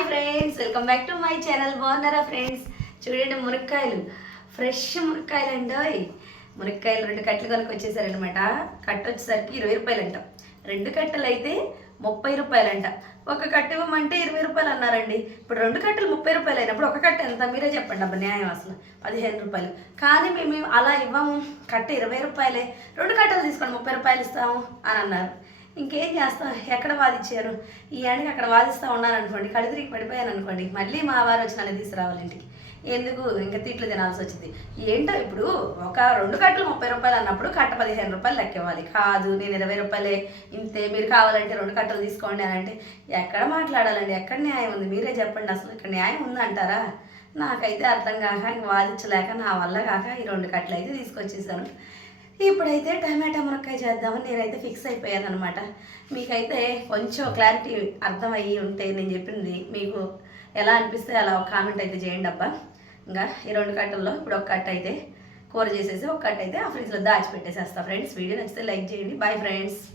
Hi friends, welcome back to my channel. బాగున్నారా friends? చూడండి, మునక్కాయలు, ఫ్రెష్ మునక్కాయలు అండి. మునక్కాయలు 2 కట్టలు కొనుక్కొచ్చేసారనమాట. కట్ట వచ్చేసరికి 20 రూపాయలు అంట. 2 కట్టలు అయితే 30 రూపాయలు అంట. ఒక కట్ట ఇవ్వమంటే 20 రూపాయలు అన్నారండి. ఇప్పుడు 2 కట్టలు 30 రూపాయలు అయినప్పుడు ఒక కట్ట ఎంత? మీరే చెప్పండి అబ్బా, న్యాయం అసలు 15 రూపాయలు. కానీ మేము అలా ఇవ్వము, కట్ట 20 రూపాయలే, 2 కట్టలు తీసుకొని 30 రూపాయలు ఇస్తాము అని అన్నారు. ఇంకేం చేస్తాం, ఎక్కడ వాదించారు? ఈ ఏడాదికి అక్కడ వాదిస్తూ ఉన్నాను అనుకోండి, కడిదిరికి పడిపోయాను అనుకోండి, మళ్ళీ మా వారు వచ్చి నన్ను తీసుకురావాలి ఇంటికి. ఎందుకు ఇంకా తిట్లు తినాల్సి వచ్చింది. ఏంటో ఇప్పుడు ఒక 2 కట్టలు 30 రూపాయలు అన్నప్పుడు కట్ట 15 రూపాయలు లెక్క ఇవ్వాలి. కాదు, నేను 20 రూపాయలే ఇంతే, మీరు కావాలంటే 2 కట్టలు తీసుకోండి అని అంటే ఎక్కడ మాట్లాడాలండి? ఎక్కడ న్యాయం ఉంది? మీరే చెప్పండి, అసలు ఇక్కడ న్యాయం ఉందంటారా? నాకైతే అర్థం కాక, ఇంక వాదించలేక నా వల్ల కాక ఈ 2 కట్టలు అయితే తీసుకొచ్చేసాను. ఇప్పుడైతే టమాటా మునక్కాయ చేద్దామని నేనైతే ఫిక్స్ అయిపోయాను అనమాట. మీకైతే కొంచెం క్లారిటీ అర్థమయ్యి ఉంటే నేను చెప్పింది మీకు ఎలా అనిపిస్తే అలా ఒక కామెంట్ అయితే చేయండి అబ్బా. ఇంకా ఈ 2 కట్టల్లో ఇప్పుడు ఒక కట్ట అయితే కూర చేసేసి ఒక కట్ట అయితే ఆ ఫ్రిడ్జ్లో దాచిపెట్టేసేస్తా ఫ్రెండ్స్. వీడియో నచ్చితే లైక్ చేయండి. Bye friends.